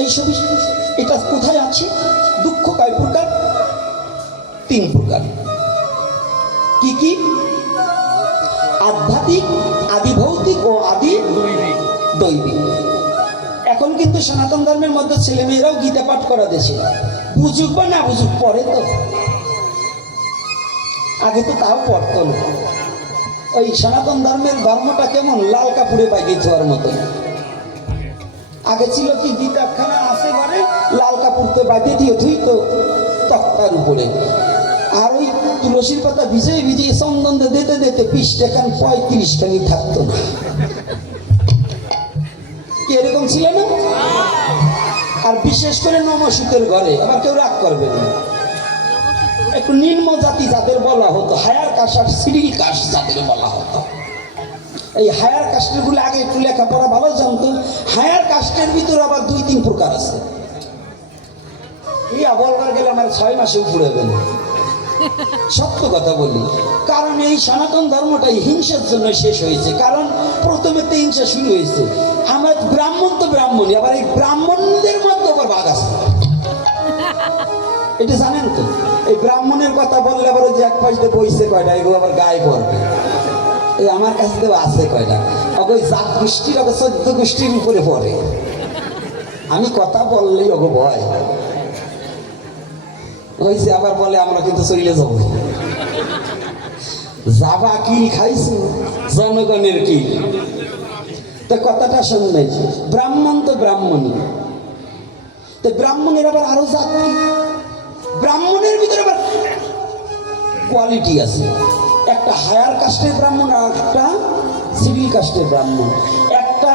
এইসব এটা কোথায় আছে? দুঃখ কয় প্রকার? তিন প্রকার। কি কি? আধ্যাত্মিক আদি ভৌতিক ও আদি দৈবিক। এখন কিন্তু সনাতন ধর্মের মধ্যে ছেলে মেয়েরাও গীতা পাঠ করা দেশে বুঝুক বা না বুঝুক পরে তো। আগে তো তাও পড়তো না। ওই সনাতন ধর্মের ধর্মটা কেমন? লাল কাপড়ে পাইকে ছোয়ার মতন। আগে ছিল কি বারে কাপড়তে বাইতে দিয়ে থুই তো তক্তার উপরে। আর ওই তুলসীর পাতা ভিজিয়ে ভিজিয়ে চন্দন দিতে দিতে পিসটা খান পঁয়ত্রিশ খানি থাকতো না। কি এরকম ছিল না? আর বিশেষ করে নমসূতের ঘরে আবার কেউ রাগ করবে না। একটু নিম্ন জাতি যাদের বলা হতো, হায়ার কাস্ট আর সিডিল কাস্ট যাদের বলা হতো। এই হায়ার কাস্টেরগুলো আগে একটু লেখাপড়া ভালো জানতো হায়ার কাস্টের ভিতরে আবার দুই তিন প্রকার আছে। ইয়া বলবার গেলে আমার ছয় মাসে উপরে হবে সত্য কথা বলি, কারণ এই সনাতন ধর্মটাই হিংসার জন্য শেষ হয়েছে। কারণ প্রথমে তো হিংসা শুরু হয়েছে। আমরা ব্রাহ্মণ তো ব্রাহ্মণই, আবার এই ব্রাহ্মণদের মধ্যে আবার ভাগ আছে। এটা জানেন তো? এই ব্রাহ্মণের কথা বললে আবার যে এক পাশ দিয়ে বইছে কয়টা, এগুলো আবার গায়ে পড়বে। এই আমার কাছে তো আছে কয়টা। ওই জাত গোষ্ঠীর ওকে চোদ্দ গোষ্ঠীর উপরে পড়ে। আমি কথা বললেই ওকে ভয়। আবার বলে আমরা কিন্তু চলে যাব। যাবা কি খাইছো? জনগণের কি? তো কথাটা শুনবে ব্রাহ্মণ তো ব্রাহ্মণই তো ব্রাহ্মণের আবার আরও জাত ব্রাহ্মণের ভিতরে আবার কোয়ালিটি আছে। একটা হায়ার কাস্টের ব্রাহ্মণ আর একটা সিভিল কাস্টের ব্রাহ্মণ। একটা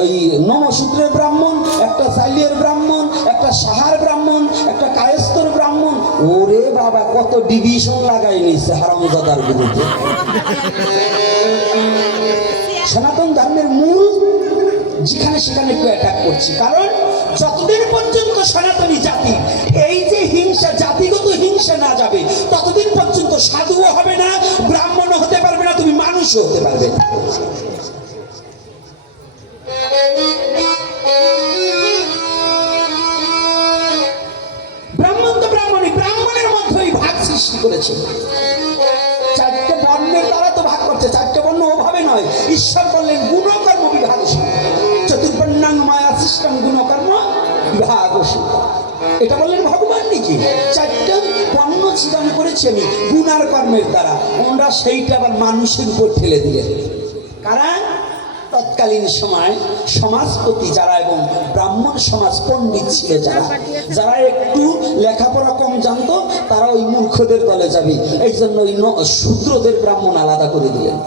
ওই নমসূত্রের ব্রাহ্মণ, একটা চাইলের ব্রাহ্মণ একটা সাহার ব্রাহ্মণ, একটা কায়স্তর ব্রাহ্মণ। ওরে বাবা, কত ডিভিশন লাগাই নিচ্ছে হারামজাদার বিরুদ্ধে। সনাতন ধর্মের মূল যেখানে সেখানে একটু অ্যাটাক করছি। কারণ যতদিন পর্যন্ত সনাতনী জাতি, এই যে হিংসা, জাতিগত হিংসা না যাবে, ততদিন পর্যন্ত সাধুও হবে না, ব্রাহ্মণও হতে পারবে না, তুমি মানুষও হতে পারবে করেছে। চারটে বর্ণের দ্বারা তো ভাগ করছে, চারটে বর্ণ ওভাবে নয়। ঈশ্বর বললেন, গুণকর্ম বিভাগ চতুর্বর্ণাং মায়া সিস্টেম গুণকর্ম বিভাগ এটা বললেন ভগবান নিজে। চারটা বর্ণ ছিদান করেছি আমি গুণার কর্মের দ্বারা। ওনারা সেইটা আবার মানুষের উপর ঠেলে দিলেন। কারণ তৎকালীন সময় সমাজপতি যারা এবং ব্রাহ্মণ সমাজ পণ্ডিত ছিল যারা যারা একটু লেখাপড়া কম জানতো তারা ওই মূর্খদের দলে যাবে। এই জন্য ওই শূদ্রদের ব্রাহ্মণ আলাদা করে দিলেন।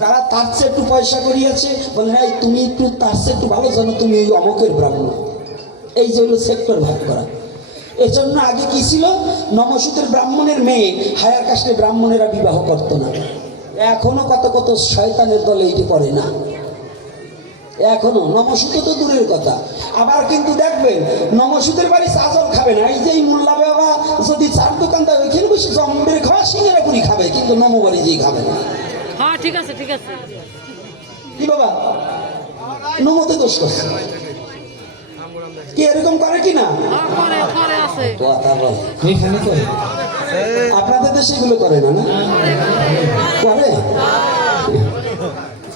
যারা তার চেয়ে একটু পয়সা করিয়েছে বললেন এই, তুমি একটু তার চেয়ে একটু ভালো জানো, তুমি ওই অমকের ব্রাহ্মণ। এই যে হলো সেক্টর ভাগ করা। এজন্য আগে কি ছিল? নমসূত্রের ব্রাহ্মণের মেয়ে হায়ার কাস্টের ব্রাহ্মণেরা বিবাহ করতো না। এখনও কত কত শয়তানের দলে এটি করে না। এখনও নমসূত্র তো দূরের কথা। আবার কিন্তু দেখবেন নমসূত্রের বাড়ি চাজল খাবে না। এই যে মোল্লা বাবা যদি চার দোকান দেয় ওইখানে বসে জম্বের খাওয়া সিঙ্গেরা পুরি খাবে কিন্তু নম বাড়ি যেই খাবে না। হ্যাঁ ঠিক আছে ঠিক আছে। কি বাবা? নমতে দোষ করছে কি এরকম করে কি না? হ্যাঁ আপনাদের দেশে এগুলো করে না না? করে?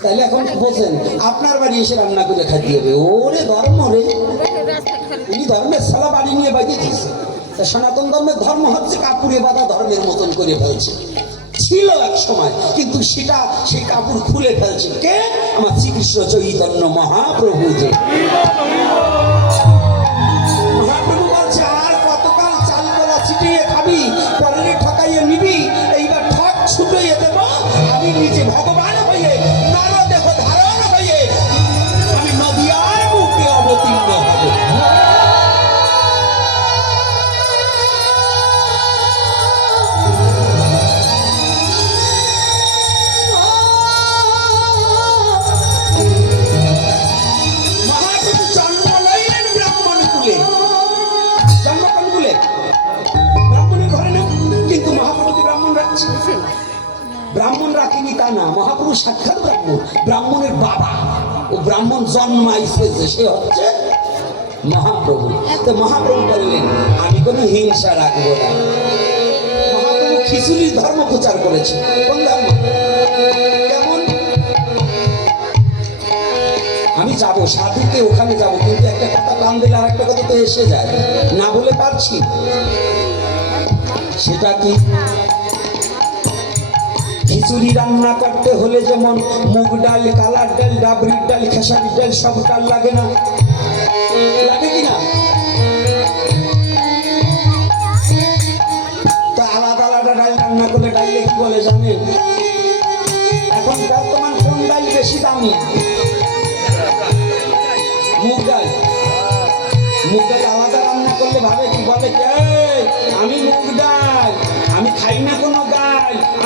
তাহলে এখন বলছেন আপনার বাড়ি এসে রান্না করে খাইতে হবে। ওরে ধর্ম রে। এই ধর্মের সালা বাড়ি নিয়ে বাজিয়েছে তা সনাতন ধর্মের ধর্ম হচ্ছে কাপুরে বাঁধা ধর্মের মতন করে ফেলছে। ছিল এক সময়, কিন্তু সেটা সেই কাপড় খুলে ফেলছে। কে? আমার শ্রীকৃষ্ণ চৈতন্য মহাপ্রভু যে। মহাপ্রভু বলছে, আর কতকাল চাল কলা ছিটিয়ে খাবি, পরের ঠকাইয়ে নিবি, এইবার ঠক ছুটিয়ে দেব, আমি নিজে ভগবান মহাপ্রভু সাক্ষাৎ ব্রাহ্মণ, ব্রাহ্মণের বাবা। ও ব্রাহ্মণ জন্মাইছে যে সে হচ্ছে মহাপ্রভু। তো মহাপ্রভু বললেন, আমি কোনো হিংসা রাখব না। মহাপ্রভু খিচুড়ির ধর্ম প্রচার করেছে। কোন ধর্ম? কেমন? আমি যাব, সাধুকে ওখানে যাব, কিন্তু একটা কথা কান দিলে আর একটা কথা তো এসে যায়। না বলে পারছি? সেটা কি? খিচুড়ি রান্না করতে হলে যেমন মুগ ডাল, কালার ডাল ডাবরির ডাল খেসারির ডাল, সব ডাল লাগে না? লাগে কি না? তা আলাদা আলাদা ডাল রান্না করলে ডাইলে কি বলে জানেন? এখন বর্তমান কোন ডাল বেশি দামি? মুগ ডাল। মুগ ডাল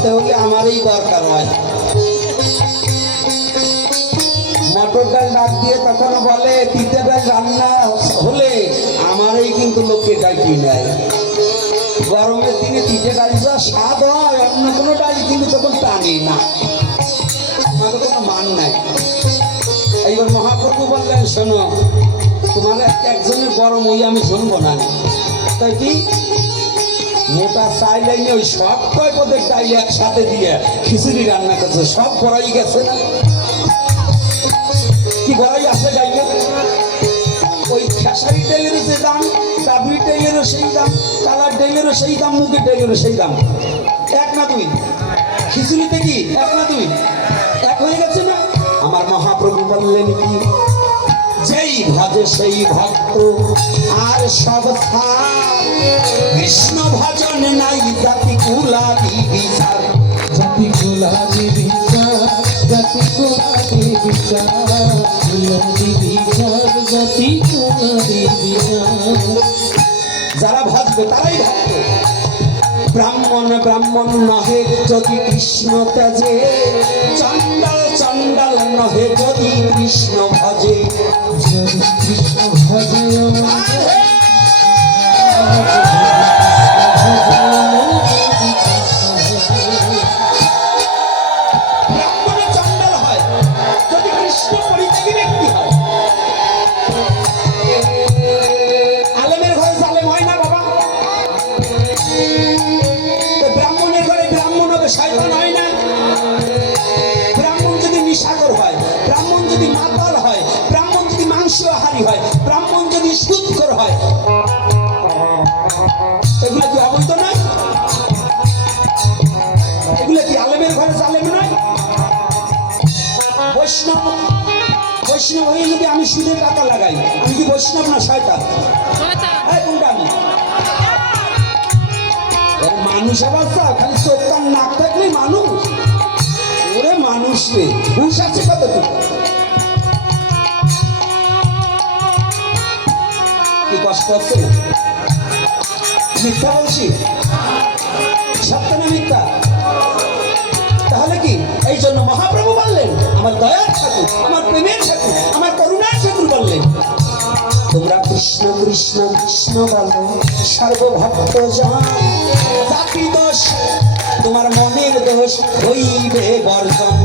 করতে হলে আমারই দরকার হয়। মটর ডাল ডাক দিয়ে তখন বলে, তিতে ডাল রান্না হলে আমারই কিন্তু লোকে ডাকি নাই গরমের দিনে তিতে ডাল স্বাদ হয়, অন্য কোনো ডাল কিন্তু তখন টানে না। আমাদের কোনো মান নাই। এইবার মহাপ্রভু বললেন, শোনো, তোমার একজনের গরম ওই আমি শুনব না। তাই কি? মোটা চাই ওই ডাইল একসাথে দিয়ে খিচুড়ি রান্না করছে, সব গেছে। কি আছে ওই খেসারি যে দাম সেই দাম, কালার সেই দাম সেই দাম। এক না খিচুড়িতে কি? এক না এক হয়ে গেছে না? আমার মহাপ্রভু বললেন কি, যেই ভজে সেই ভক্ত, আর সব থাক কৃষ্ণ ভজন নাই জাতি কুলাদি বিচার জাতি গোলাপি বিচার জাতি গোলাপি বিচার গোলাপি বিচার জাতি গোলাপি বিচার যারা ভজবে তারাই ভক্ত ব্রাহ্মণ ব্রাহ্মণ নহে যদি কৃষ্ণ তেজে চণ্ডাল চণ্ডাল নহে যদি কৃষ্ণ ভজে। যদি কৃষ্ণ ভজে ব্রাহ্মণে সুদের টাকা লাগাই। আমি কি বৈষ্ণব না শয়তান? এই কোনটা আমি। মানুষ আবার খালি চোখ কান নাক থাকলে মানুষ। ওরে মানুষ রে হুশ আছে কতটুকু? কি কষ্ট হচ্ছে? মিথ্যা বলছি? সত্য না মিথ্যা? তাহলে কি? এই জন্য মহাপ্রভু বললেন আমার দয়ার ঠাকুর আমার প্রেমের ঠাকুর আমার বললেন তোমরা কৃষ্ণ কৃষ্ণ কৃষ্ণ বলো, সর্বভক্ত জাতি দোষ, তোমার মনের দোষ হইবে বর্জন।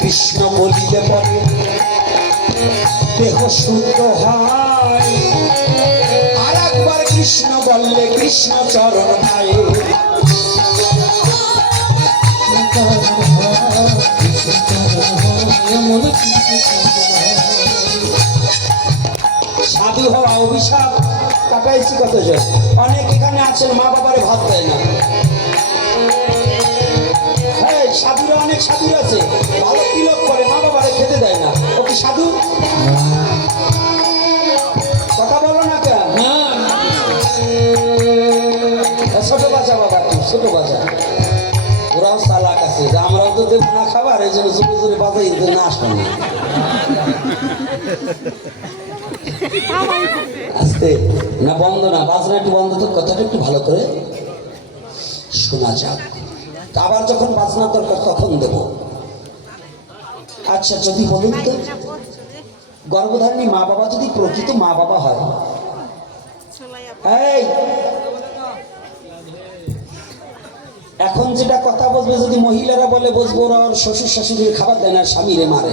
কৃষ্ণ বলিতে পরে, দেহ শুদ্ধ হয়। কৃষ্ণ বললে কৃষ্ণ চরণ ভাই সাধু হওয়া অভিশাপ কাটাইছি কতজন অনেক এখানে আছেন, মা বাবারে ভাত দেয় না দেবো না খাবার এই জন্য জোরে জোরে বাজাই না আসবে না। আস্তে না বন্ধ না বাজনা একটু বন্ধ তো কথাটা একটু ভালো করে শোনা যাক। আবার যখন বাজনা দরকার তখন দেব। আচ্ছা যদি বলুন তো গর্ভধারণী মা বাবা যদি প্রকৃত মা বাবা হয় এই এখন যেটা কথা বলবে, যদি মহিলারা বলে, বসবো ওরা শ্বশুর শাশুড়ির খাবার দেয় না, স্বামীরে মারে।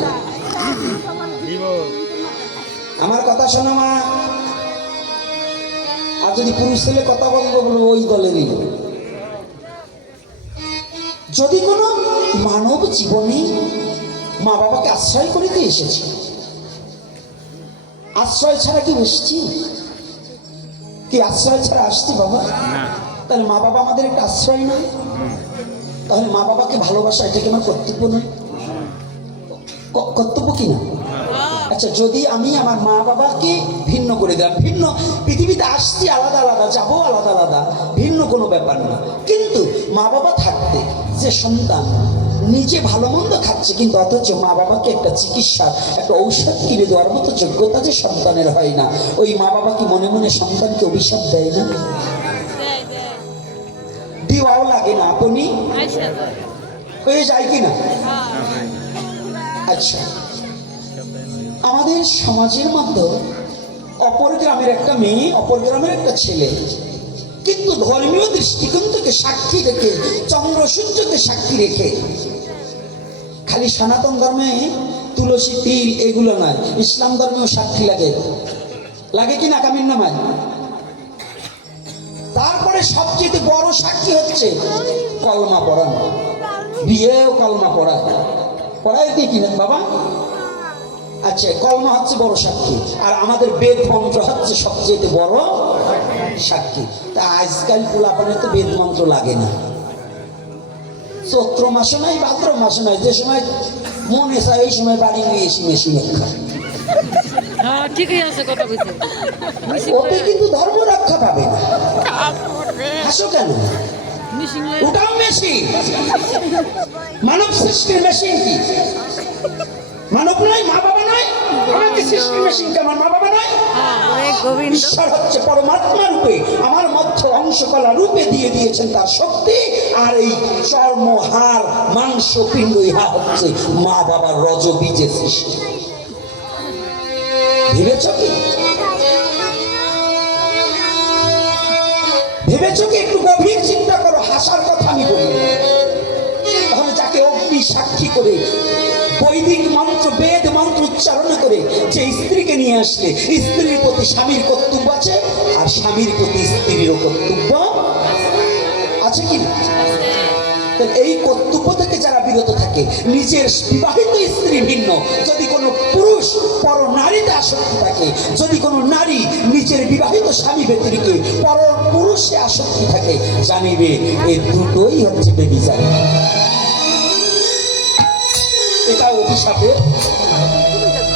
আমার কথা শোনো মা। আর যদি পুরুষ ছেলে কথা বলব বলব, ওই দলেরই যদি কোনো মানব জীবনে মা বাবাকে আশ্রয় করিতে এসেছে, আশ্রয় ছাড়া কি এসছি কি আশ্রয় ছাড়া আসছি বাবা? তাহলে মা বাবা আমাদের একটা আশ্রয় নয়। তাহলে মা বাবাকে ভালোবাসা এটা কি আমার কর্তব্য নয়? কর্তব্য কি না? আচ্ছা যদি আমি আমার মা বাবাকে ভিন্ন করে দিলাম, ভিন্ন, পৃথিবীতে আসছি আলাদা আলাদা, যাব আলাদা আলাদা, ভিন্ন কোনো ব্যাপার না। কিন্তু মা বাবা থাকতে যে সন্তান নিজে ভালো মন্দ খাচ্ছে, কিন্তু অথচ মা বাবাকে একটা চিকিৎসা, একটা ঔষধ কিনে দেওয়ার মতো যোগ্যতা যে সন্তানের হয় না। ওই মা বাবা কি মনে মনে সন্তানকে অভিশাপ দেয় না? হয়ে যায় কি না আচ্ছা। আমাদের সমাজের মধ্যে অপর গ্রামের একটা মেয়ে অপর গ্রামের একটা ছেলে। কিন্তু ধর্মীয় দৃষ্টিকোণ থেকে সাক্ষী রেখে চন্দ্র সূর্যকে সাক্ষী রেখে খালি সনাতন ধর্মে তুলসী তিল এগুলো নয় ইসলাম ধর্মেও সাক্ষী লাগে। লাগে কি না কামির নামায় তারপরে সবচেয়ে বড় সাক্ষী হচ্ছে কলমা পড়ানো। বিয়েও কলমা পড়ায় পড়ায় কি কিনেন বাবা? আচ্ছা কলমা হচ্ছে বড় সাক্ষী। আর আমাদের বেদ মন্ত্র হচ্ছে সবচেয়ে বড় সাক্ষী। তা আজকাল পোলাপানে তো বেদ মন্ত্র লাগে না। চৈত্র মাসে নয়, ভাদ্র মাসে নয়, যে সময় মনে চায় এই সময় বাড়ি নিয়ে এসে মেশিনে খায় হ্যাঁ ঠিকই আছে কথা বলছে। ওতে কিন্তু ধর্ম রক্ষা পাবে না। হাসো কেন? ওটাও মেশিন। মানব সৃষ্টির মেশিন কি? মানব নয় মা বাবা নয়? আমাকে সৃষ্টির মেশিন কি আমার মা বাবা নয়? ঈশ্বর হচ্ছে পরমাত্মা রূপে আমার মধ্য অংশকলা রূপে দিয়ে দিয়েছেন তার শক্তি আর এই চর্ম হাড় মাংস পিণ্ড ইহা হচ্ছে মা বাবার রজ বীজে সৃষ্টি। ভেবেছ কি? একটু গভীর চিন্তা করো, হাসার কথা আমি বলি। তাহলে যাকে অগ্নি সাক্ষী করে, বৈদিক মন্ত্র, বেদ মন্ত্র উচ্চারণ করে, যে স্ত্রীকে নিয়ে আসলে, স্ত্রীর প্রতি স্বামীর কর্তব্য আছে, আর স্বামীর প্রতি স্ত্রীরও কর্তব্য আছে কি না? এই কর্তব্য থেকে যারা বিরত থাকে, নিজের বিবাহিত স্ত্রী ভিন্ন। যদি কোনো পুরুষ পর নারীতে আসক্তি থাকে। যদি কোনো নারী নিজের বিবাহিত স্বামী ব্যতিরিকে পর পুরুষে আসক্তি থাকে, জানিবে এই দুটোই হচ্ছে বেবিচার। এটা অভিশাপের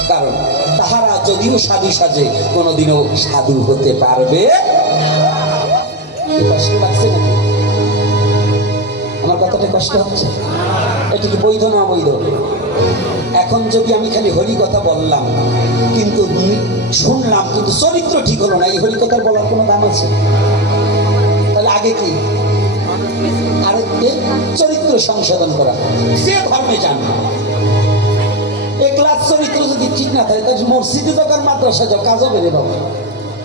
কারণ। তাহারা যদিও সাধু সাজে, কোনোদিনও সাধু হতে পারবে। আমার কথাটা কষ্ট হচ্ছে। এটা কি বৈধ না বৈধ এখন যদি আমি খালি হরি কথা বললাম, কিন্তু শুনলাম, কিন্তু চরিত্র ঠিক হলো না, এই হরি কথার বলার কোনো দাম আছে? তাহলে আগে কি? চরিত্র সংশোধন করা। যে ধর্মে যান। একলাস চরিত্র যদি ঠিক না থাকে, তাহলে মসজিদে দোকান মাদ্রাসা যাও, কাজ হবে রে বাবা।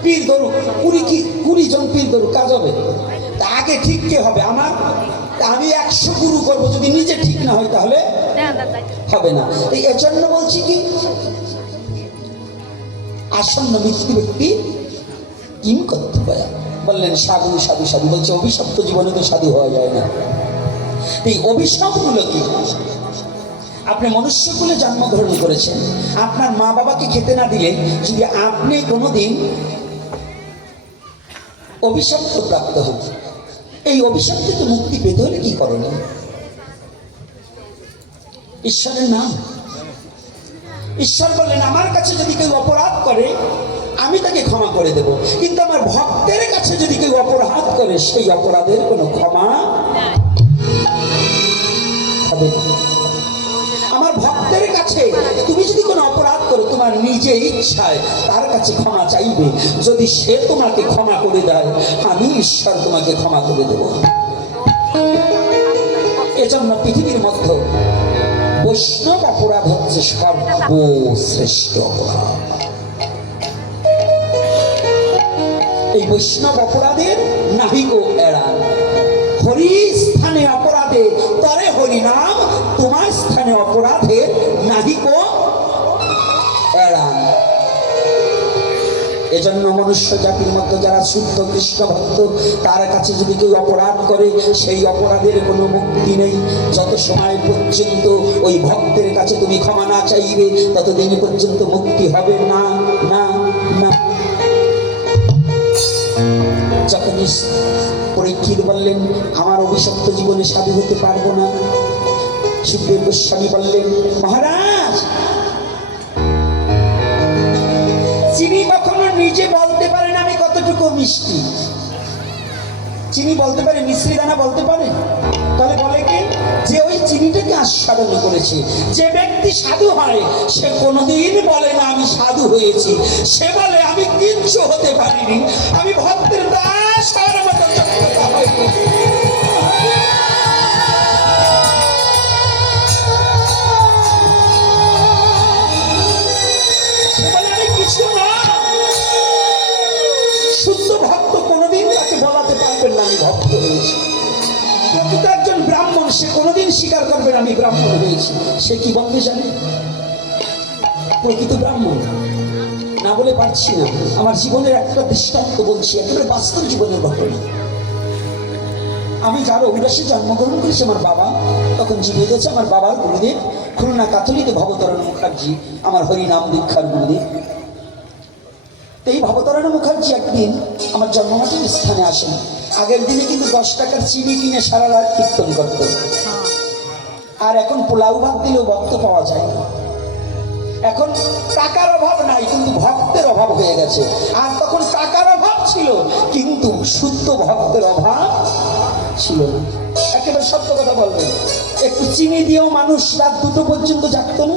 পীর ধরুক, কুড়ি কি, কুড়ি জন পীর ধরুক, কাজ হবে। তা আগে ঠিক কে হবে? আমার? আমি একশো গুরু করব, যদি নিজে ঠিক না হয় তাহলে? হবে না। তো এর জন্য বলছি কি, আসন্ন মৃত্যু ব্যক্তি কিম করতে পারে বললেন, সাধু সাধু সাধু। বলছে, অভিশপ্ত জীবনে তো সাধু হওয়া যায় না। এই অভিশাপগুলো কি? আপনি মনুষ্যকুলে জন্মগ্রহণ করেছেন। আপনার মা বাবাকে খেতে না দিলে যদি আপনি কোনোদিন অভিশপ্ত প্রাপ্ত হন, এই অভিশাপ থেকে মুক্তি পেতে হলে কি করণীয়? ঈশ্বরের নাম। ঈশ্বর বললেন, আমার কাছে যদি কেউ অপরাধ করে, আমি তাকে ক্ষমা করে দেব। কিন্তু আমার ভক্তের কাছে যদি কেউ অপরাধ করে, সেই অপরাধের কোনো ক্ষমা আমার ভক্তের কাছে তুমি যদি কোনো অপরাধ করো, তোমার নিজে ইচ্ছায় তার কাছে ক্ষমা চাইবে। যদি সে তোমাকে ক্ষমা করে দেয়, আমি ঈশ্বর তোমাকে ক্ষমা করে দেব। এজন্য পৃথিবীর মধ্যে বৈষ্ণব অপরাধ হচ্ছে সর্বশ্রেষ্ঠ। এই বৈষ্ণব অপরাধের নাহিক এরা। হরি স্থানে অপরাধে তরে হরি নাম এজন্য মনুষ্য জাতির মধ্যে যারা শুদ্ধ কৃষ্ণ ভক্ত তার কাছে যদি কেউ অপরাধ করে, সেই অপরাধের কোনো মুক্তি নেই। যত সময় পর্যন্ত ওই ভক্তের কাছে তুমি ক্ষমা না চাইবে, ততদিন পর্যন্ত মুক্তি হবে না না না। যখন পরীক্ষিত বললেন, আমার অভিশপ্ত জীবনে সাধু হতে পারব না। সুখদেব গোস্বামী বললেন, মহারাজ চিনি নিজে বলতে পারেন আমি কতটুকু মিষ্টি। চিনি বলতে পারে, মিশ্রি দানা বলতে পারে? তাহলে বলে কি? যে ওই চিনিটাকে আস্বাদন করেছে। যে ব্যক্তি সাধু হয়, সে কোনোদিন বলে না, আমি সাধু হয়েছি। সে বলে, আমি কিচ্ছু হতে পারিনি। আমি ভক্তের দাস হওয়ার সে কোনোদিন স্বীকার করবে না আমি ব্রাহ্মণ হয়েছি। সে কি বলতে জানে? প্রকৃত ব্রাহ্মণ। না বলে পারছি না। আমার জীবনের একটা দৃষ্টান্ত বলছি, একেবারে বাস্তব জীবনের ঘটনা আমি যার অভিবাসী জন্মগ্রহণ করেছি, আমার বাবা তখন জীবিত গেছে আমার বাবার গুরুদেব খুলনা কাতলিতে ভবতরণ মুখার্জি, আমার হরিনাম দীক্ষার গুরুদেব। এই ভবতারণ মুখার্জি একদিন আমার জন্মমাটির স্থানে আসেন। আগের দিনে কিন্তু দশ টাকার চিনি কিনে সারা রাত কীর্তন করত। আর এখন পোলাও ভাত দিলেও ভক্ত পাওয়া যায় এখন টাকার অভাব নাই, কিন্তু ভক্তের অভাব হয়ে গেছে। আর তখন টাকার অভাব ছিল, কিন্তু শুদ্ধ ভক্তের অভাব ছিল একেবারে সত্য কথা বলবেন একটু চিনি দিয়েও মানুষ রাত দুটো পর্যন্ত জাগতো না।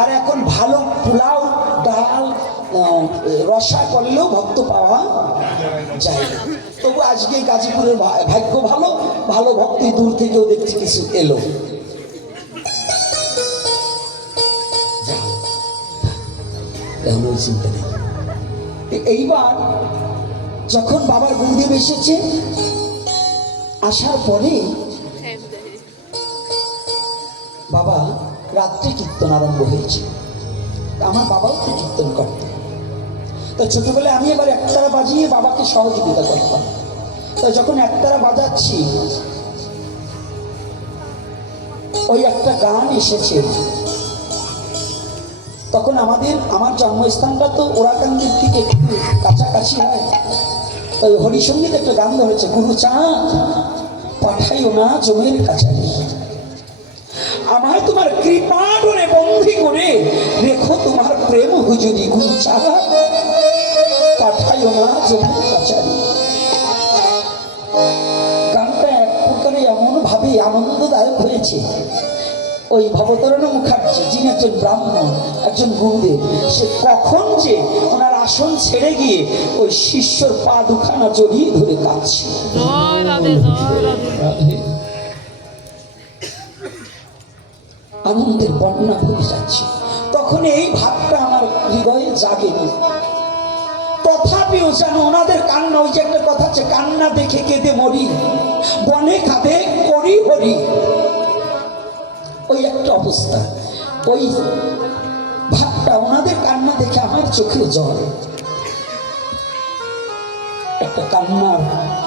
আর এখন ভালো পোলাও, ডাল রসা করলেও ভক্ত পাওয়া যায় না। তবু আজকে গাজীপুরের ভাগ্য ভালো ভালো ভক্তি দূর থেকেও দেখছি কিছু এলো। চিন্তা নেই। এইবার যখন বাবার গুরুদেব এসেছে, আসার পরে বাবা রাত্রে কীর্তন আরম্ভ হয়েছে। আমার বাবাও তো কীর্তন। করত তো ছোটবেলায় আমি এবার একতারা বাজিয়ে বাবাকে সহযোগিতা করতাম। তো যখন একতারা বাজাচ্ছি, ওই একটা গান এসেছে। তখন আমাদের, আমার জন্মস্থানটা তো ওরাকান্দির থেকে একটু কাছাকাছি হয়। তাই হরিসঙ্গীত একটা গান ধরেছে, গুরু চাঁদ, পাঠাইও না জমির কাছারি। আমায় তোমার কৃপা করে বন্দি করে রেখো তোমার প্রেম হুজুরি, গুরু চাঁদ আনন্দদায়ক হয়েছে ওই ভবতরণ মুখার্জি যিনি একজন ব্রাহ্মণ একজন গুরুদেব সে কখন যে ওনার আসন ছেড়ে গিয়ে ওই শিষ্যর পা দুখানা জড়িয়ে ধরে কাঁদছে আনন্দের বন্যা ভরে যাচ্ছে তখন এই ভাবটা আমার হৃদয়ে জাগেনি। তথাপিও যেন ওনাদের কান্না, ওই যে একটা কথা আছে, কান্না দেখে কেঁদে মরি। বনে খাবে করি হরি। ওই একটা অবস্থা। ওই ভাবটা, ওনাদের কান্না দেখে আমার চোখে জল। একটা কান্নার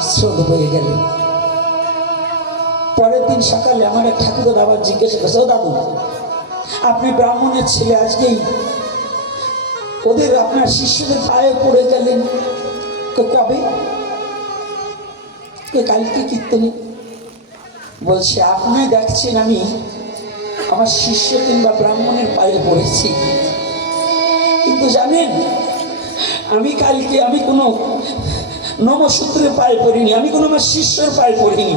স্রোত বয়ে গেল। পরের দিন সকালে আমার এক ঠাকুরের আবার জিজ্ঞাসা করছে, "ও দাদু, আপনি ব্রাহ্মণের ছেলে, আজকেই ওদের আপনার শিষ্যদের পায়ে পড়ে গেলেন। কবে? কালকে কীর্তনে। বলছে, আপনি দেখছেন আমি আমার শিষ্য কিংবা ব্রাহ্মণের পায়ে পড়েছি। কিন্তু জানেন, আমি কালকে আমি কোনো নমসূত্রের পায়ে পড়িনি, আমি কোনো আমার শিষ্যর পায়ে পড়িনি।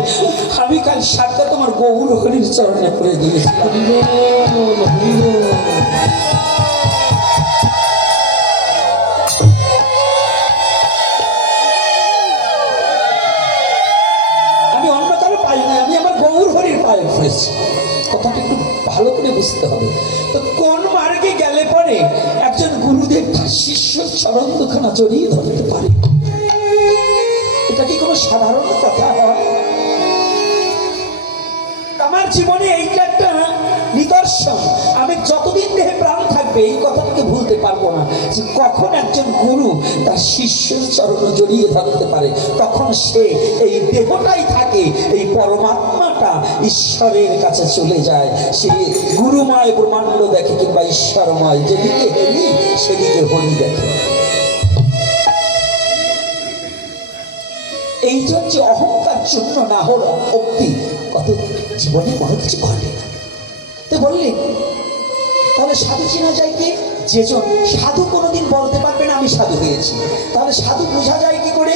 আমি কাল সাক্ষাৎ তোমার গৌর হরির চরণে পড়ে দিয়েছিলাম করে বুঝতে হবে। তো কোন মার্গে গেলে পরে একজন গুরুদেব শিষ্য চরণ দুখানা জড়িয়ে ধরতে পারে? এটা কি কোনো সাধারণ কথা? হয় আমার জীবনে এইটা একটা নিদর্শন। আমি যতদিন দেহে প্রাণ থাকবে, এই কথাটাকে ভুলতে পারব না যে কখন একজন গুরু তার শিষ্যের চরণ জড়িয়ে ধরতে পারে। তখন সে এই দেহটাই থাকে, এই পরমাত্মাটা ঈশ্বরের কাছে চলে যায়। সে গুরুময় ব্রহ্মাণ্ড দেখে কিংবা ঈশ্বরময়, যেদিকে হেরি সেদিকে হরি দেখে। এই যে অহংকার জন্য না হলো অব্দি কত জীবনে কোনো কিছু ঘটে তো বললেন তাহলে সাধু চেনা যায় কি? যেজন। সাধু কোনোদিন বলতে পারবে না, আমি সাধু হয়েছি। তাহলে সাধু বোঝা যায় কি করে?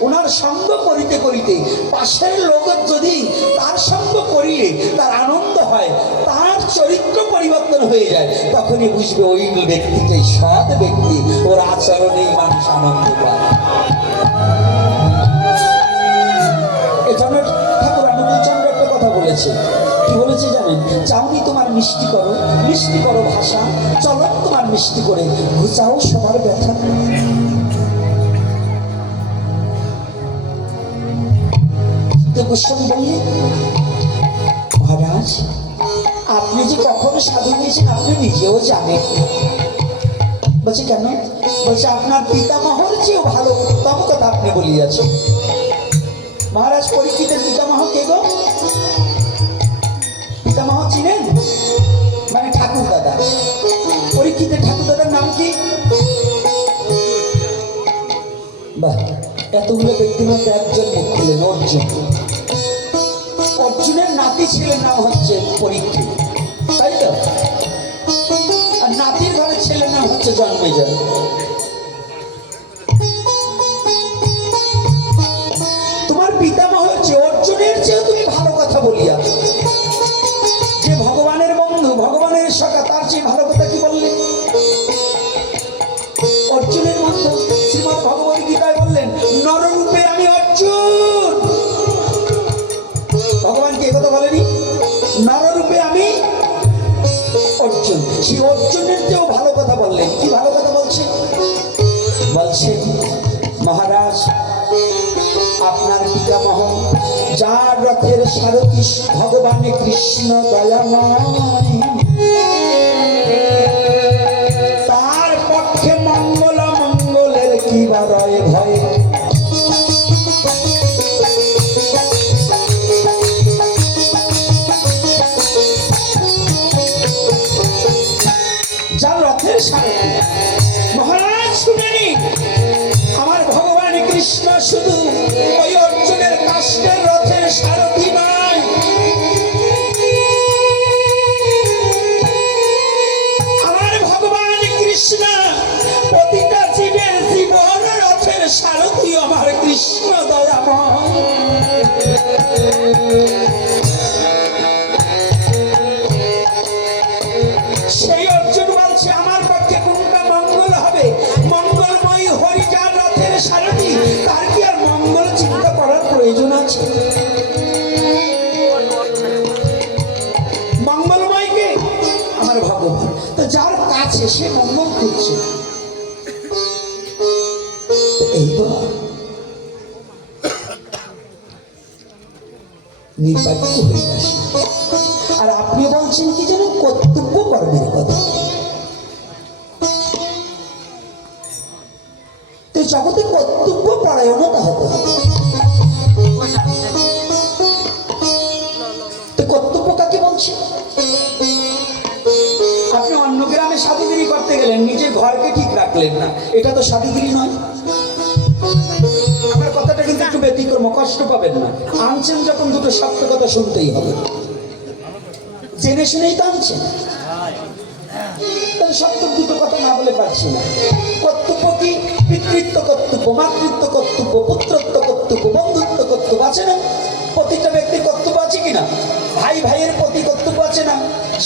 ওনার সঙ্গ করিতে করিতে পাশের লোক যদি তার সঙ্গ করিলে তার আনন্দ হয়, তার চরিত্র পরিবর্তন হয়ে যায়, তখনই বুঝবে ওই ব্যক্তিটাই সৎ ব্যক্তি। ওর আচরণেই মানুষ আনন্দ পায়। বলেছে কি বলেছে জানেন? চাউনি তোমার মিষ্টি করো মিষ্টি করো ভাষা, চলন তোমার মিষ্টি করে, ঘুচাও সবার ব্যথা। মহারাজ, আপনি যে কখনো সাধু হয়েছেন, আপনি নিজেও জানেন। বলছে, কেন? বলছে, আপনার পিতামহর চেয়েও ভালো উত্তম কথা আপনি বলিয়াছেন। মহারাজ, পরীক্ষিতের পিতামহ বাহ, এতগুলো ব্যক্তির মধ্যে একজন মুখ খুললেন অর্জুন। অর্জুনের নাতি ছিলেন নাম হচ্ছে পরীক্ষিত। তাই তো? আর নাতির ঘরে ছেলের নাম হচ্ছে জন্মেজয় ভগবান কৃষ্ণ দয়াময় রথের সারথি তার কি আর মঙ্গল চিন্তা করার প্রয়োজন আছে? মঙ্গলময়কে আমার ভগবান, তো যার কাছে সে মঙ্গল খুঁজছে এইবার নির্বাচিত হয়ে আসে জগতে কর্তব্য পরায়ণতা হতে হবে। কর্তব্য কাকে বলছে? আপনি অন্য গ্রামে করতে গেলেন, নিজের ঘরকে ঠিক রাখলেন না। এটা তো নয়। কথাটা কিন্তু একটু ব্যতিক্রম, কষ্ট পাবেন না। আনছেন যখন দুটো সত্য কথা শুনতেই হবে। জেনে শুনেই তো আনছেন। সত্য দুটো কথা না বলে পারছি না। কর্তব্য কি? পিতৃত্ব কর্তব্য মাতৃত্ব কর্তব্য পুত্রত্ব কর্তব্য বন্ধুত্ব কর্তব্য আছে না? প্রতিটা ব্যক্তির কর্তব্য আছে কিনা ভাই, ভাইয়ের প্রতি কর্তব্য আছে না?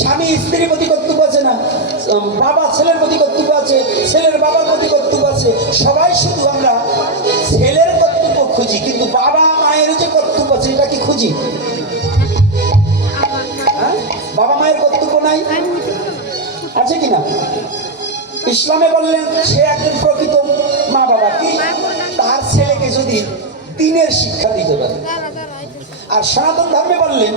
স্বামী, স্ত্রীর প্রতি কর্তব্য আছে না? বাবা, ছেলের প্রতি কর্তব্য আছে, ছেলের বাবার প্রতি কর্তব্য আছে। সবাই শুধু আমরা ছেলের কর্তব্য খুঁজি, কিন্তু বাবা, মায়ের যে কর্তব্য আছে, এটা কি খুঁজি? হ্যাঁ? বাবা, মায়ের কর্তব্য নাই? আছে কিনা ইসলামে বললেন, সে একজন প্রকৃত মা বাবা কি? তার ছেলেকে যদি দিনের শিক্ষা দিতে পারে। আর সনাতন ধর্মে বললেন